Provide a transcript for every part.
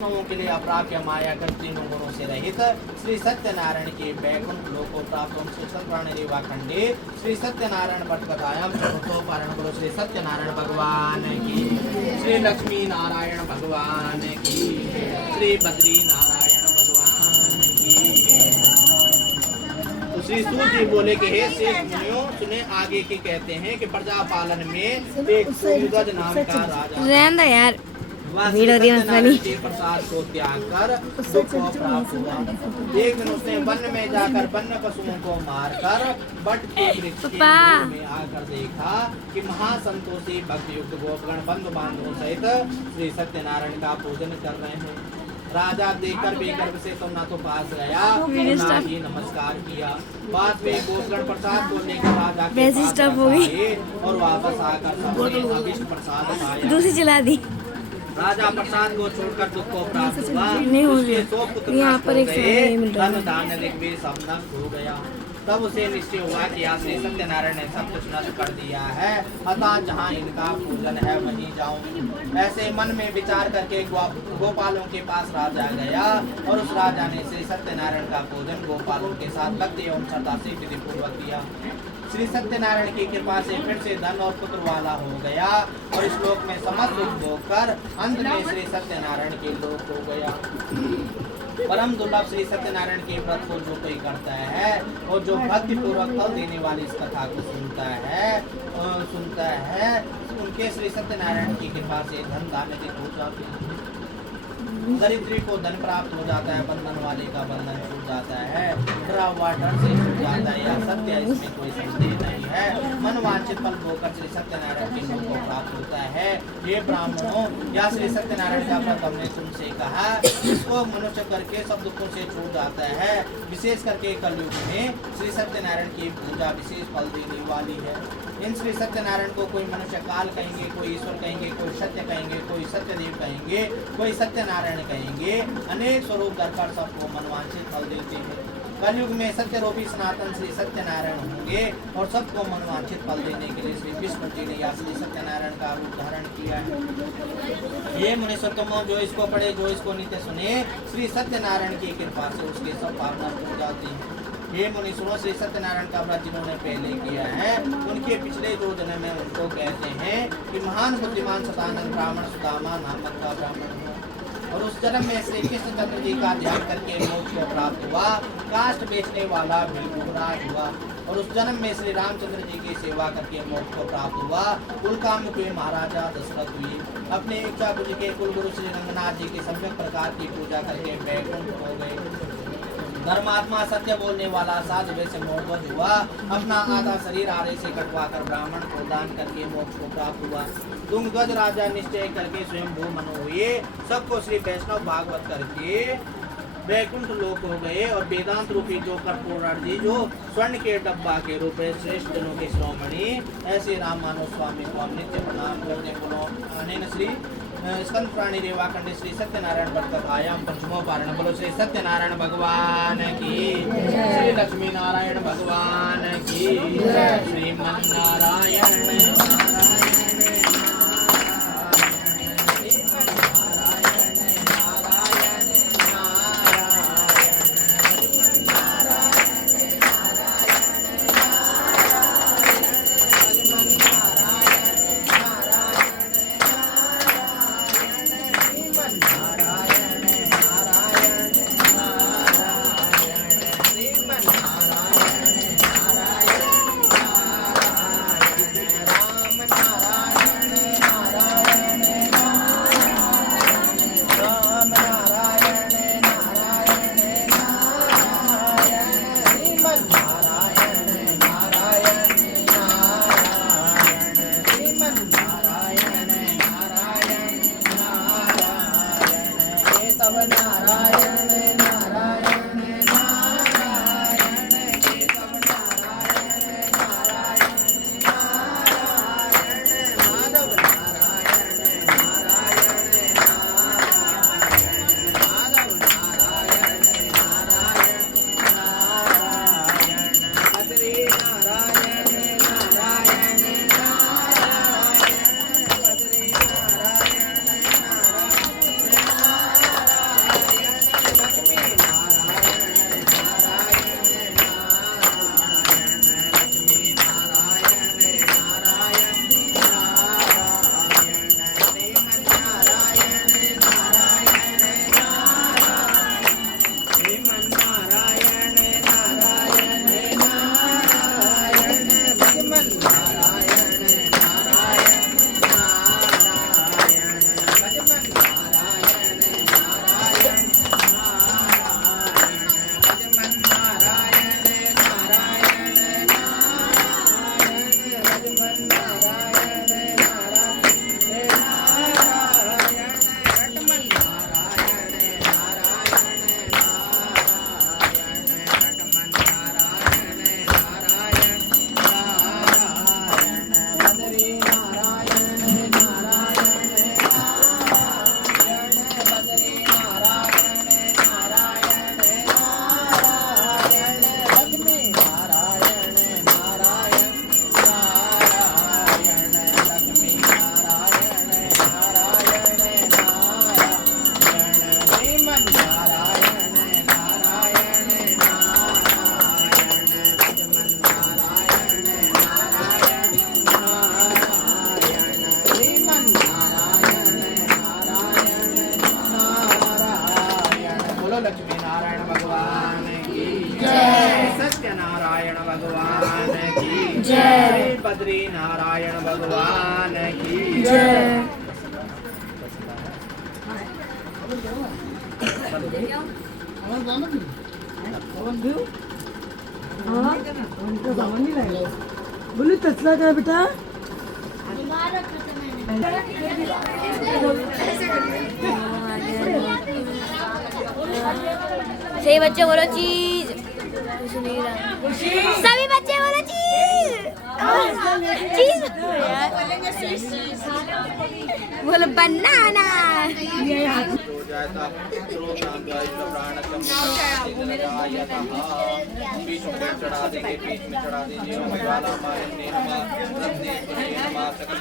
के लिए अप्राप्य माया कर तीनों गुणों से रहित श्री सत्यनारायण के बैकुंठ लोक को प्राप्त श्री सत्यनारायण रेवा खंडे श्री सत्यनारायण भट्टकथायाम पारण करो श्री सत्यनारायण भगवान की, श्री लक्ष्मी नारायण भगवान की, श्री बद्री नारायण भगवान की। तो श्री सूत जी बोले कि हे शेष मुनियों सुने, आगे की कहते हैं कि प्रजा पालन में एक सूर्यध्वज नाम का राजा यार प्रसाद को त्याग कर दुख को प्राप्त हुआ। एक दिन उसने वन में जाकर वन्य पशुओं को मारकर बट के वृक्ष के मूल में आकर देखा कि महासंतोषी भक्त युक्त गोपगण बंधु बांधवों सहित श्री सत्यनारायण का पूजन कर रहे हैं। राजा देखकर बेगर्व से तो ना तो पास गया ना ही नमस्कार किया। बाद में गोपगण प्रसाद को लेकर राजा के पास आए और वापस आकर सबने अभिष्ट प्रसाद पाया। दूसरी चला दी। राजा प्रसाद को छोड़कर दुख को प्राप्त हुआ। उसके सौ पुत्र यहाँ पर एक धन धान्य ऋग्वेद सब नष्ट हो गया। तब उसे निश्चय हुआ कि आज श्री सत्यनारायण ने सब कुछ नष्ट कर दिया है, अतः जहाँ इनका पूजन है वहीं जाऊं। ऐसे मन में विचार करके गोपालों के पास राजा गया और उस राजा ने श्री सत्यनारायण का पूजन गोपालों के साथ भक्ति एवं श्रद्धा से विधि पूर्वक किया। श्री सत्यनारायण की कृपा से फिर से धन और पुत्र वाला हो गया और इस लोक में समस्त दुख होकर अंत में श्री सत्यनारायण के लोक हो गया। परम दुर्लभ श्री सत्यनारायण के व्रत को जो कोई करता है और जो भक्ति पूर्वक फल देने वाली इस कथा को सुनता है उनके श्री सत्यनारायण की कृपा से धन धान्य की हो जाती है। दरिद्री को धन प्राप्त हो जाता है, बंधन वाले का बंधन छूट जाता है, डरा हुआ डर से छूट जाता है। यह सत्य है, इसमें कोई संदेह नहीं है। मन वांछित फल होकर श्री सत्यनारायण के लोक को प्राप्त होता है। ये ब्राह्मणों, या श्री सत्यनारायण का व्रत हमने तुमसे कहा, इसको मनुष्य करके सब दुखों से छूट जाता है। विशेष करके कलयुग में श्री सत्यनारायण की पूजा विशेष फल देने वाली है। इन श्री सत्यनारायण को कोई मनुष्य काल कहेंगे, कोई ईश्वर कहेंगे, कोई सत्य कहेंगे, कोई सत्यदेव कहेंगे, कोई सत्यनारायण कहेंगे। अनेक स्वरूप धरकर सबको मनवांछित फल देते हैं। कलयुग में सत्य रूपी सनातन श्री सत्यनारायण होंगे और सबको मनवांछित फल देने के लिए श्री विष्णु जी ने या श्री सत्यनारायण का रूप धारण किया है। ये मुनिषोत्तमों, जो इसको पढ़े, जो इसको नित्य सुने, श्री सत्यनारायण की कृपा से उसके सब पावना हो जाती है। ये मुनि सुनो, श्री सत्यनारायण का व्रत जिन्होंने पहले किया है उनके पिछले जो जन्म है उनको कहते हैं कि महान बुद्धिमान सतानंद ब्राह्मण सुदामा नामक का ब्राह्मण हुआ और उस जन्म में श्री कृष्ण चंद्र जी का ध्यान करके मोक्ष को प्राप्त हुआ। काष्ठ बेचने वाला बिल्कुराज हुआ और उस जन्म में श्री रामचंद्र जी की सेवा करके मोक्ष को प्राप्त हुआ। कुलकाम हुए महाराजा दशरथ हुए। अपने इच्छा बुझ के कुलगुरु श्री रंगनाथ जी की सम्यक प्रकार की पूजा करके बैकुंठ हो गए। धर्मात्मा सत्य बोलने वाला साधु वैसे मोहब्बत हुआ। अपना आधा शरीर आरे से कटवा कर ब्राह्मण को दान करके मोक्ष को प्राप्त हुआ। तुंगध्वज राजा निश्चय करके स्वयं भू मनु हुए। सबको श्री वैष्णव भागवत करके वैकुंठ लोक हो गए और वेदांत रूपी जो कर्पूरार्थ जी जो स्वर्ण के डब्बा के रूप में श्रेष्ठ जनों के श्रोमणी ऐसे राम मानव स्वामी को हम नित्य प्रणाम करते बोलो। श्री स्कंद प्राणी रेवा खंडे श्री सत्यनारायण भट्टकथायाम पंचमो पारण बोलो श्री सत्यनारायण भगवान की, श्री लक्ष्मी नारायण भगवान की, श्रीमन नारायण नारायण भगवान की जय। बद्री नारायण भगवान की जय। बोलू तसला काय बेटा सही बच्चे बोलो चीज। सभी बच्चे बोलो चीज। चीज बोलो बनाना। चढ़ा देंगे बीच में चढ़ा दीजिए ओम ज्वाला मालिन्ये नमः रत्नेश्वरी नमः सकल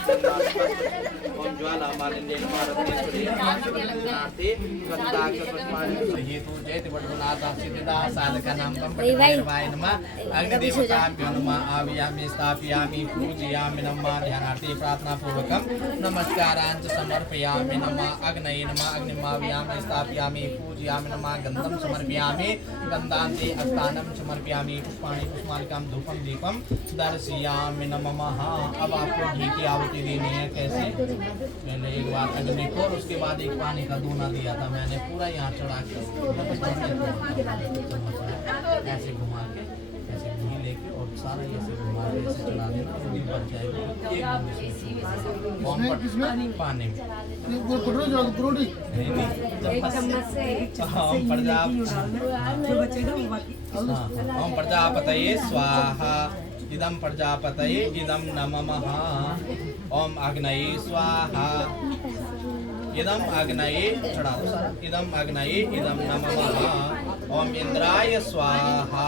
ओम ज्वाला मालिन्ये नमः रत्नेश्वरी नमः सकल पुण्यार्थे गंधाक्ष पुष्पाणि हेतु जयति वडवनाथा सिद्धिदा साधका नाम कंपटवाय नमः अग्निदेवताभ्यो नमः आवियामि स्थापयामि पूजयामि नमः ध्यानार्थे प्रार्थना पूर्वकम नमस्कारांच समर्पयामि नमः अग्नये नमः अग्निमावयामि स्थापयामि पूजयामि नमः गंधम समर्पयामि गंधान्ते अस्थानं समर्पयामि पुष्पाणि पुष्पालिकां धूपम दीपम दर्शयामि नमः। अब आपको घी की आहुति देनी है। कैसे? मैंने एक बार अग्नि को और उसके बाद एक पानी का दूना दिया था, मैंने पूरा यहाँ चढ़ा के ऐसे घुमा के ऐसे घी लेके और सारा ऐसे घुमा के ऐसे चढ़ा देना, वो भी बच जाएगा एक पानी में ओम प्रजापतये स्वाहा इदं प्रजापतये इदं नमः ओम अग्नये स्वाहा इदं अग्नये चढ़ा दो सारा इदं अग्नये इदं नमः ओम इंद्राय स्वाहा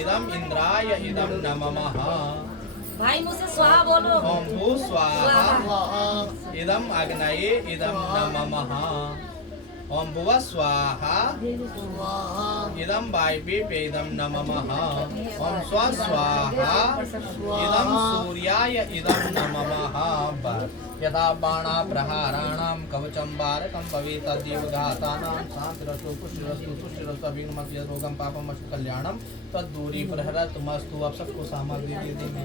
इदं इंद्राय इदं नमः भाई मुझसे स्वाहा बोलो। ओम भू स्वाहा इदं अग्नये इदं नमः ओम भुव स्वाहा इदं वायवे इदं नमः ओम स्व स्वाहा इदं सूर्याय इदं नमः। यदा बाणा प्रहाराणां कवचं बारकं भवेत् तदेव घातानां शान्तिरस्तु पुष्टिरस्तु तुष्टिरस्तु अभिनमस्य रोगं पापमस्तु कल्याणं तद्दूरी प्रहरतमस्तु। आप सबको सामग्री दे देंगे।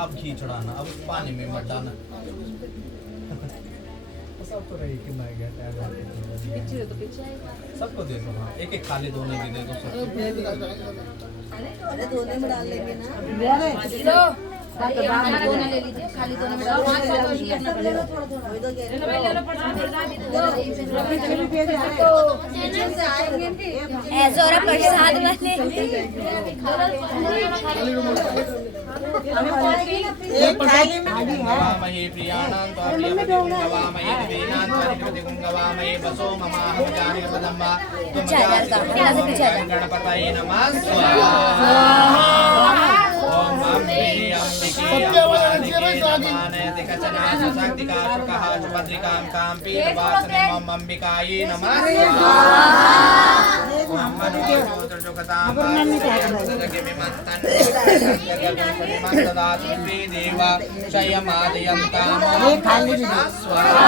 आप घी चढ़ाना, अब पानी में मत डालना। सबको रही कि मैं गया सबको दे दो। हाँ एक एक खाली दोने भी दे दो सबको। अरे दोने में डाल लेंगे ना। दोने ले लीजिए, खाली दोने में डाल ऐसा और प्रसाद वाले गवामहे प्रियाणां गवामहे देवानां गवामहे वसो ममाहं जाने पदम्मा गणपतये नमः स्वाहा। ओम अम्बे अम्बिके शक्तिकाशुकः भद्रिकां कां पीतवासने ओम अंबिकायै नमः स्वाहा। ओम मनोजोतर्जुकतां देव शयमादयन्तां स्वाहा।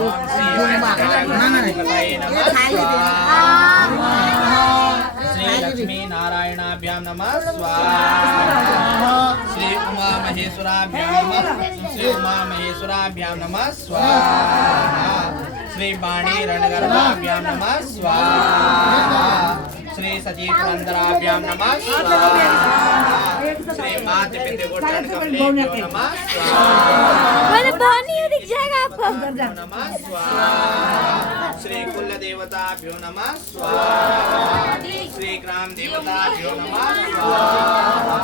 ओम श्री गणपतये नमः स्वाहा। श्री लक्ष्मी नारायणाभ्यां नमः स्वाहा। श्री उमा महेश्वराभ्यां नमः स्वाहा। श्री वाणी रणगर्भाभ्यां नमः स्वाहा। श्री सचिव पुरंदराभ्यां नमः स्वाहा। श्री मातृ पितृगोचरण कमलेभ्यो नमः स्वाहा। मैंने पानी दिख जाएगा आपको। नमः स्वाहा। श्री कुल देवताभ्यो नमः स्वाहा। श्री ग्राम देवताभ्यो नमः स्वाहा।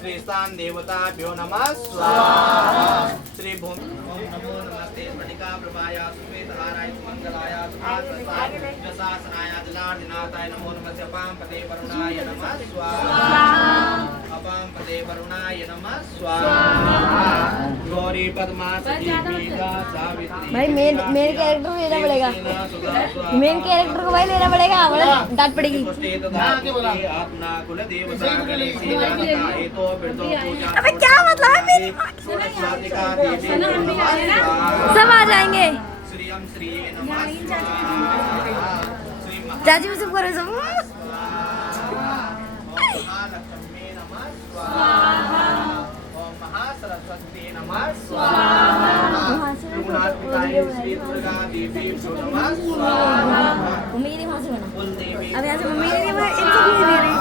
श्री स्थान देवताभ्यो नमः स्वाहा। श्री भूमि ओम नमो नमस्ते स्फटिका प्रभाया सुमेधहाराय सुमंगलाय सुभाषासनाय जलार्दिनाथाय नमो नमः। अपां पदे वरुणाय नमः स्वाहा। अपां पदे वरुणाय नमः स्वाहा। गौरी पद्मा सती पीता सावित्री। भाई मेन कैरेक्टर को लेना पड़ेगा। मेन कैरेक्टर को भाई लेना पड़ेगा, वरना डांट पड़ेगी। अपना कुल देवता गणेशी जानता है तो फिर तो पूजा। अबे क्या मतलब है मेरी? सब आ जाएंगे। श्रियं श्री नमः स्वाहा श्री चाची मुझे करो सब ओम महालक्ष्मी नमः स्वाहा ओम महासरस्वती नमः स्वाहा त्रिगुणात्मिकायै श्री दुर्गा देवी नमः स्वाहा मम्मी ने वहां से बना कुल देवी अब यहाँ से मम्मी ने इनसे भी दे रहे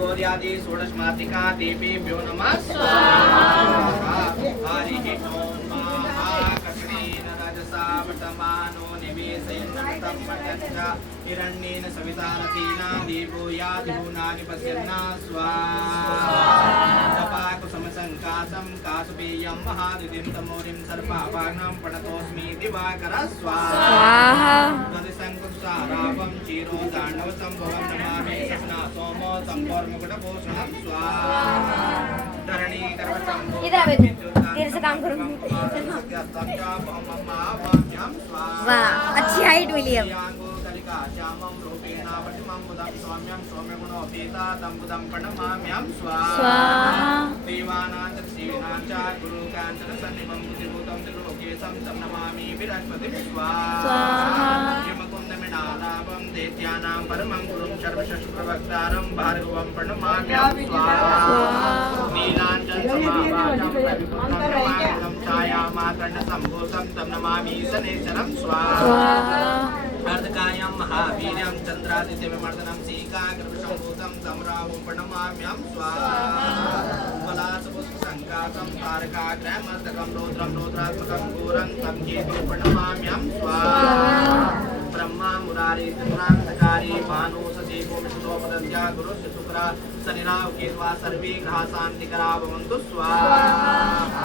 गौर्यादि षोडश मातृका देवीभ्यो नमः स्वाहा हरिः ओम महाकर्णेन रजसा वर्तमानो निवेशयन्नमृतं पठञ्च हिरण्येन सविता रथेना देवो याति भुवनानि पश्यन्ना स्वाहा जपाकुसुमसङ्कासं कासुपेयं महादितिं तमोरिं सर्पापानं प्रणतोऽस्मि दिवाकर स्वाहा गदिशङ्कुशारापं क्षीरोदाण्डवसम्भवं नमामि सपना सोमो सम्पर्मुकुटभूषणं स्वाहा धरणी गर्भशम्भो इधर आ बेटू तेरे से काम करूँ वाह अच्छी हाइट मिली अब श्यामं रूपेण पटिमं बुधं सौम्यं सौम्यगुणोपेता तं बुधं प्रणमाम्यं स्वाहा स्वाहा देवानां च ऋषीणां च गुरुकाञ्चन सन्निभं बुद्धिभूतं त्रिलोकेशं तं नमामि विराजपतिं स्वाहा यमकुन्दमिनालाभं दैत्यानां परमं गुरुं सर्वशस्त्रवक्तारं भार्गवं प्रणमाम्यं स्वाहा नीलाञ्जनसमाभासं परिपूर्णं छायामाकर्णसम्भूतं तं नमामि शनैश्वरं स्वाहा अर्धकायं महावीर्यं चन्द्रादित्यविमर्दनं सीकाग्रविशम्भूतं तं राहुं प्रणमाम्यं स्वाहा बलासपुष्पसङ्कासं तारकाग्रहमस्तकं रौद्रं रौद्रात्मकं घोरं तं केतुं प्रणमाम्यं स्वाहा ब्रह्मा मुरारी त्रिपुरान्तकारी भानु सचिवो विष्णुपदस्या गुरुस्य शुक्रा शनिराव केत्वा सर्वे ग्रहाः शान्तिकरा भवन्तु स्वाहा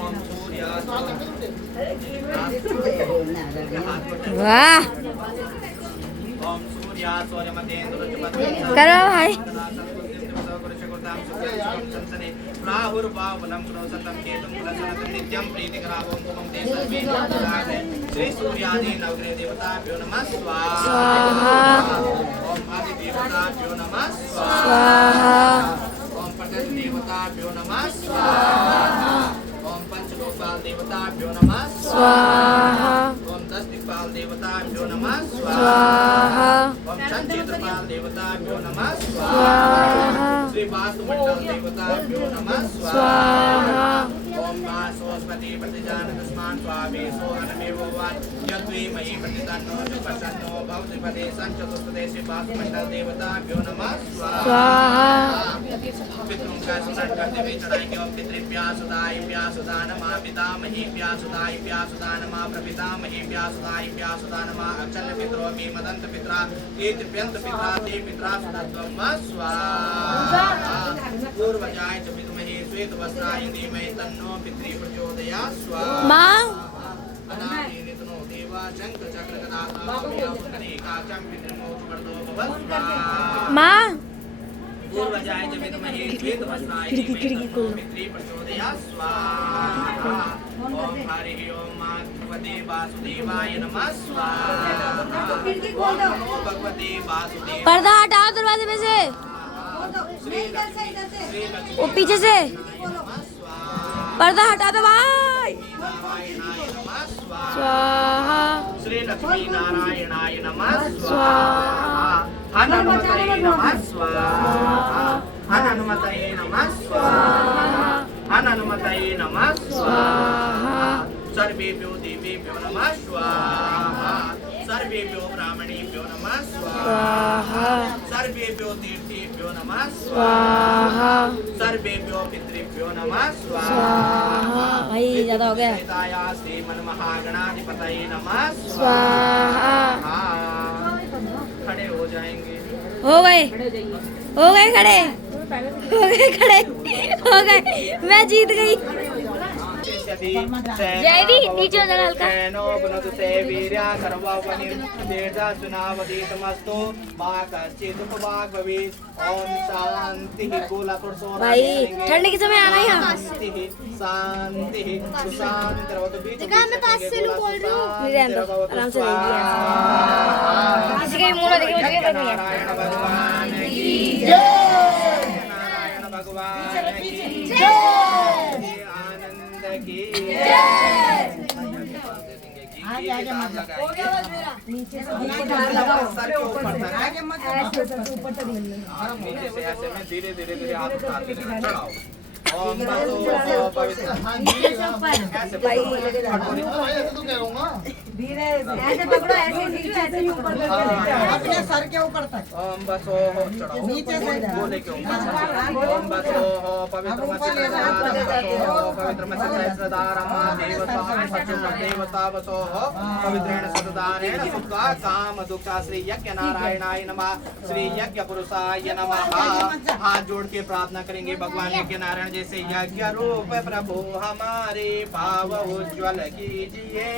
ओम सूर्य वाह ओम सूर्य सूर्यमतेन्द्र करो भाई राहुर्भावनं कृणोसतं केतुं कुलसनतं नित्यं प्रीतिकरावं पुमं ते सर्वे नमस्कारे श्री सूर्यादि नवग्रह देवताभ्यो नमः स्वाहा ओम आदि देवताभ्यो नमः स्वाहा ओम प्रकृति देवताभ्यो नमः स्वाहा ओम पंचलोकपाल देवताभ्यो नमः स्वाहा ओम 10 दिक्पाल देवताभ्यो नमः स्वाहा ओम क्षेत्रपाल देवताभ्यो नमः स्वाहा श्री वास्तुमंडल देवताभ्यो नमः स्वाहा ओम सरस्वती प्रतिजानतस्मान् स्वामी सोहनमेव वान् यद्वे मयि प्रतितन्नो प्रसन्नो भवति पदे संचतुष्पदे श्री वास्तुमंडल देवताभ्यो नमः स्वाहा पितृं का स्मरण करते हुए चढ़ाएंगे ओम पितृभ्यः सुदायभ्यः सुदा नमः पितामहीभ्यः सुदायभ्यः सुदा नमः प्रपितामहीभ्यः सुदायभ्यः सुदा नमः अचल पितरो मे मदन्त पित्रा ये तृप्यन्त पित्रा ते पित्रा सुदत्वं स्वाहा पूर्वजाय च विद्महे श्वेतवस्त्राय धीमहि तन्नो पितृ प्रचोदयात् स्वाहा माँ अनादिनितनो देवा शंख चक्र गदाकाशं पितृमोक्षवर्धो भवत् स्वाहा माँ पूर्वजाय च विद्महे श्वेतवस्त्राय धीमहि तन्नो पितृ प्रचोदयात् स्वाहा ओम हरिः ओम भगवते वासुदेवाय नमः स्वाहा ओम नमो भगवते वासुदेवाय पर्दा हटाओ दरवाजे में से श्री लक्ष्मी वो पीछे से नमः स्वाहा पर्दा हटा दो भाई नारायणाय नमः स्वाहा स्वाहा श्री लक्ष्मी नारायणाय नमः स्वाहा हनुमतये नमः स्वाहा हनुमतये नमः स्वाहा हनुमतये नमः स्वाहा सर्वेभ्यो देवेभ्यो नमः स्वाहा सर्वेभ्यो ब्राह्मणेभ्यो नमः स्वाहा सर्वेभ्यो तीर्थेभ्यो नमः स्वाहा सर्वेभ्यो पितृभ्यो नमः स्वाहा भाई ज्यादा हो गया सीताया श्रीमन्महागणाधिपतये नमः स्वाहा खड़े हो जाएंगे हो गए खड़े हो गए मैं जीत गई जय भी नीचे हो जाना हल्का नो गुणतु से वीर्या सर्ववनि तेजा सुनावदीतमस्तु मा कश्चित् उपवाग भवेत् ओम शांति कूलपुरुषो भाई ठंड के समय आना यहाँ शांति सुशांति रवतु बीच मैं पास से लूं बोल रही हूँ आराम से किसी का भी मुंह ना देखे मुझे नारायण भगवान की नारायण भगवान की जय। आनंद की नीचे से नीचे से ऐसे में धीरे धीरे धीरे हाथ उठाते रहना, चढ़ाओ। ओम नमो पवित्र ऐसे धीरे ऐसे पकड़ो, ऐसे नीचे से ऊपर अपने सर के ऊपर तक। ओम बसो हो चढ़ाओ नीचे से बोले क्यों। ओम बसो हो पवित्र मत्स्य सहस्रधारम देवता सचुम देवता बसो हो पवित्रेण सतदारेण सुखा काम दुखा श्री यज्ञ नारायणाय नमः श्री यज्ञ पुरुषाय नमः। हाथ जोड़ के प्रार्थना करेंगे भगवान यज्ञ नारायण जैसे यज्ञ रूप प्रभु हमारे भाव उज्ज्वल कीजिए,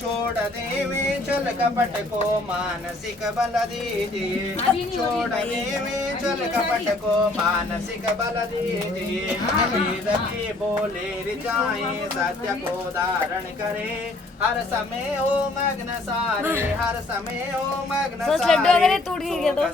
छोड़ देवे छल कपट को मानसिक बल दीजिए, छोड़ देवे छल कपट को मानसिक बल दीजिए। वेद के बोले रिचाएं सत्य को धारण करे, हर समय हो मग्न सारे, हर समय हो मग्न सारे,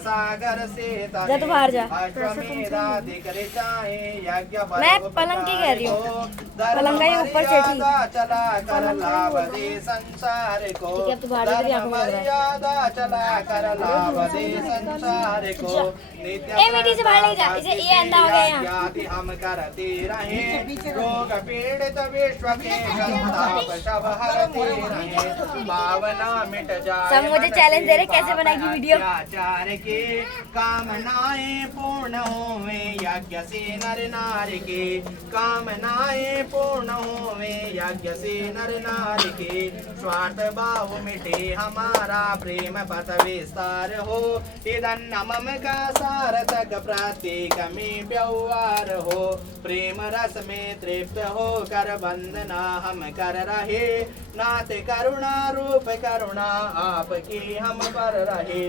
सागर से जा तू बाहर जा। अश्वमेधाधिक रिचाएं यज्ञ मैं पलंग की कह रही हूँ, पलंग है ऊपर से ठीक। चला कर लाभ दे संसार को, ठीक है, अब तू बाहर जा, धर्म मर्यादा चला कर लाभ दे संसार को। ए बेटी से बाहर ले जा, इसे ये अंधा हो गया यहाँ। हम करते रहे रोग पीड़ित विश्व के संताप सब हरते रहे, भावना मिट जाए सब मुझे चैलेंज दे रहे कैसे बनाएगी वीडियो। अत्याचार के कामनाएं पूर्ण होवे यज्ञ से नर नारी के, कामनाएं पूर्ण होवे यज्ञ से नर नारी के। स्वार्थ भाव मिटे हमारा प्रेम पथ विस्तार हो, इदन मम का सार्थक प्रतीक में व्यवहार हो। प्रेम रस में तृप्त हो कर वंदना हम कर रहे, नाथ करुणा रूप करुणा आपकी हम पर रहे,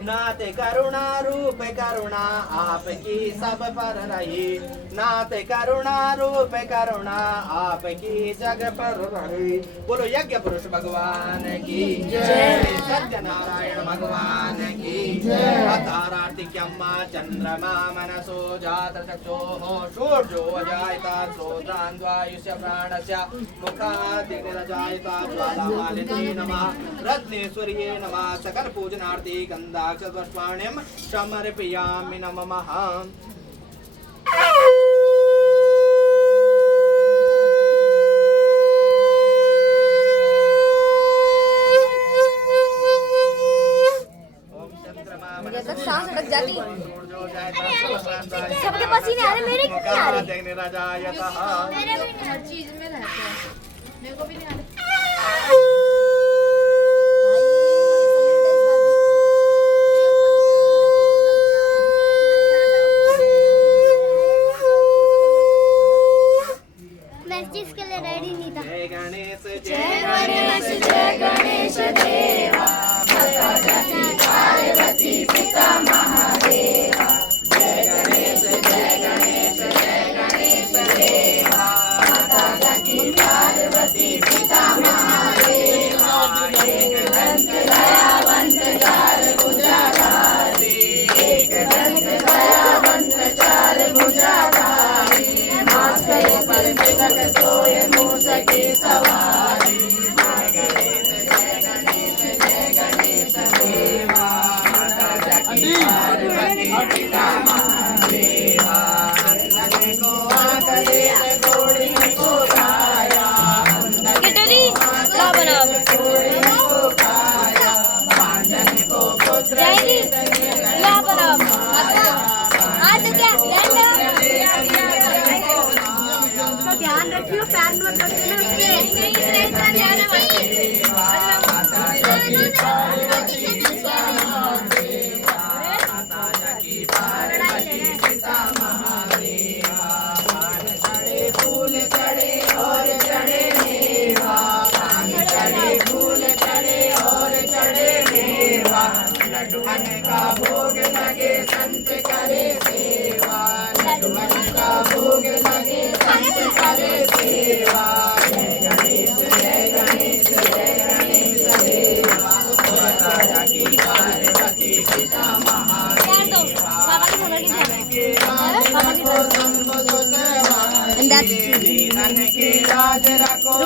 नाथ करुणा रूप करुणा आपकी सब पर रही, नाथ करुणा रूप करुणा आपकी जग पर रही। बोलो यज्ञ पुरुष भगवान की जय, सत्यनारायण भगवान की जय। अतारार्तिक्यम्मा चंद्रमा मनसो जात चक्षुः सूर्यो जायता श्रोत्रान्वायुष्य प्राणस्य मुखादिनिरजायता ज्वालामालिने नमः रत्नेश्वर्ये नमः। सकल पूजनार्थी गंधा पुष्पाण्यं समर्पयामि नमः। मुझे तो सांस अटक जाती। सबके पसीने आ रहे, मेरे क्यों नहीं आ रहे? मेरे भी नहीं, हर चीज में रहते हैं, मेरे को भी नहीं आ रहे। जिसके लिए रेडी नहीं था। जय गणेश जय गणेश जय गणेश देवा, माता जगती पार्वती पिता महादेवा। जय गणेश जय गणेश जय गणेश देवा, माता जगती पार्वती पिता महादेवा। एक दंत दयावंत चार भुजाधारी, एक दंत दयावंत चार भुजाधारी, माथे पर तिलक सोए मूस की सवारी। जय गणेश जय गणेश देवा, माता जगती पार्वती पिता महादेवा। अंधन को आँख दे घोड़ी को काया, किटली क्या बना घोड़ी को काया, पांजन को पुत्र क्या बना। आज क्या ध्यान रखियो, पैर मत रख देना उसके। फूल चढ़े और चढ़े मेवा, चढ़े फूल चढ़े और चढ़े मेवा। लड्डूअन का भोग लगे संत करे सेवा, लड्डूअन का भोग लगे संत करे सेवा। जय गणेश जय गणेश जय गणेश देवा, माता जगती पार्वती पिता महादेवा। जीवन की लाज रखो